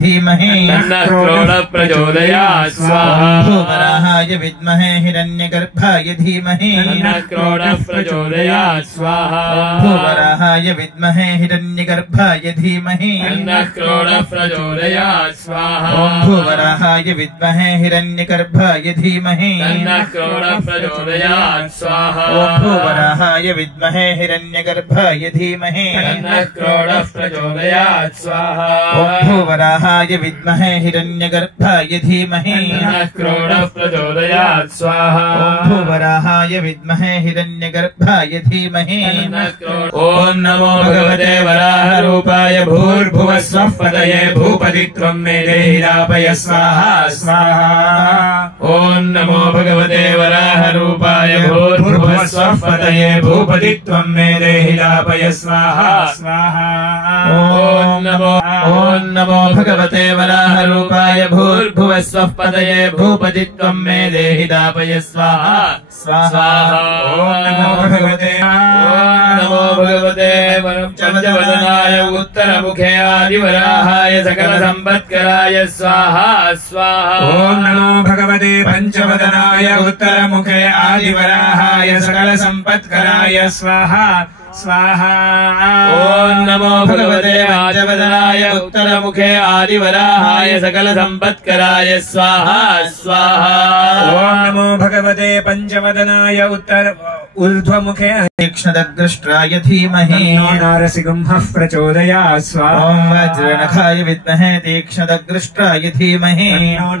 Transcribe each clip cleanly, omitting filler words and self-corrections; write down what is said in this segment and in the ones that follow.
धीमहि क्रोड प्रचोदयात् स्वाहा वराहाय विद्महे हिरण्यगर्भाय धीमहि क्रोड प्रचोदयात् स्वाहा वराहाय विद्महे हिरण्यगर्भाय धीमहि क्रोड प्रचोदयात् स्वाहा वराहाय विद्महे हिरण्यगर्भाय धीमहि क्रोड प्रचोदयात् स्वाहा वराहाय विद्महे हिरण्यगर्भाय धीमहि क्रोड प्रचोदयात् स्वाहा वराहाय विद्महे हिरण्यगर्भाय धीमहि क्रोड प्रचोदयात् स्वाहा वराहाय विद्महे हिरण्यगर्भाय धीमहि ओम नमो भगवते वराहरूपाय भूर्भुवः स्वः पतये भूपति त्वं मे देहि रापय स्वाहा स्वाहा ओम नमो भगवते वराहरूपाय भूर्भुवः स्वः पतये भूपति त्वं मे देहि रापय स्वाहा स्वाहा ओम नमो भगवते वराहरूपाय भूर्भुवः स्वः पतये भूपति त्वं मे देहि दापय स्वाहा स्वाहा ओम नमो भगवते पंचवदनाय उत्तरमुखे आदिवराहाय सकल संपत्कराय स्वाहा स्वाहा ओम नमो भगवते पंचवदनाय उत्तरमुखे आदिवराहाय सकल संपत्कराय स्वाहा स्वाहा ओम नमो भगवते पंचवदनाय उत्तरमुखे आदिवराहाय सकल संपत्कराय स्वाहा स्वाहा ओम नमो भगवते पंचवदनाय ऊर्ध्वमुखे तीक्ष्णदग्रष्ट्राय धीमहि नारसिंहः प्रचोदयात् स्वाहा ओम वज्रनखाय विद्महे तीक्ष्णदग्रष्ट्राय धीमहि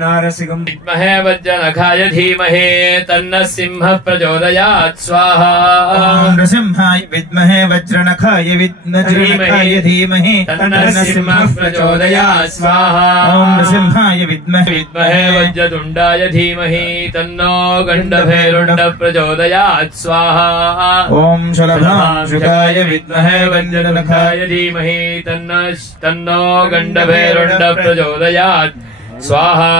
नारसिंहः विद्महे वज्रनखाय धीमहि तन्नः सिंहः प्रचोदयात् स्वाहा ओम नृसिंहाय विद्महे वज्रनखाय धीमहि तन्नः सिंहः प्रचोदयात् स्वाहा ओम नृसिंहाय विद्महे वज्रतुण्डाय धीमहि तन्नो गण्डभैरुण्ड प्रचोदयात् स्वाहा ओम शलभांशुकाय विद्महे वज्रनखाय धीमहि तन्नो गण्डभैरुण्ड प्रचोदयात् स्वाहा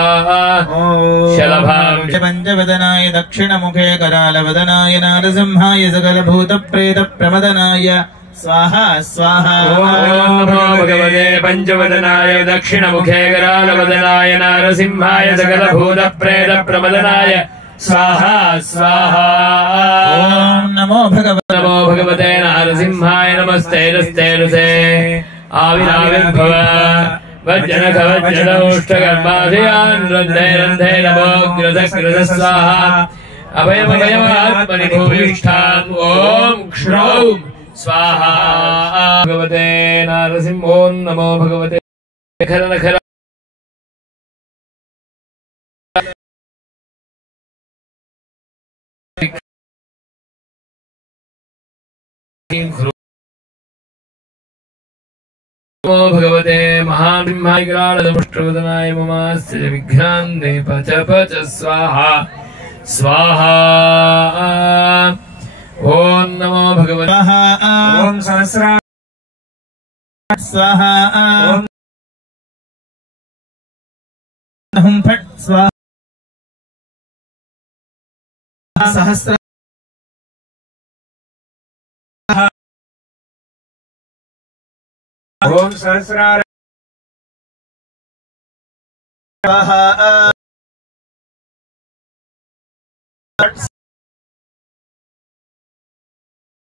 शलभांश पंचवदनाय दक्षिणमुखे करालवदनाय नारसिंहाय सकलभूतप्रेतप्रमदनाय स्वाहा स्वाहा ओम नमो भगवते पंचवदनाय दक्षिणमुखे करालवदनाय नारसिंहाय सकलभूतप्रेतप्रमदनाय स्वाहा स्वाहा ओम नमो भगवते नारसिंहाय नमस्ते नस्ते आविर्भव वज्रनखवज्रदौष्टकर्माभियान् रन्धे रन्धे नमोऽग्रज स्वाहा अभयमभयमात्मनि भूमिष्ठान् ॐ क्षौं स्वाहा भगवते नारसिंह ओम नमो भगवते नखर नमो भगवते महाब्रह्माग्राणदमुष्ट्रवदनाय ममास्य विघ्नान्ते पच पच स्वाहा स्वाहा ओम नमो भगवते ओम सहस्रा स्वाहा ओम फट् स्वाहा सहस्र ओम सहस्रार स्वाहा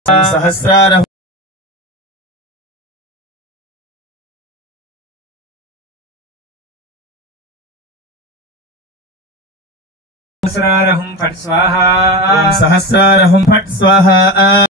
सहस्रार सहस्रारहं फट् स्वाहा सहस्रारहं फट् स्वाहा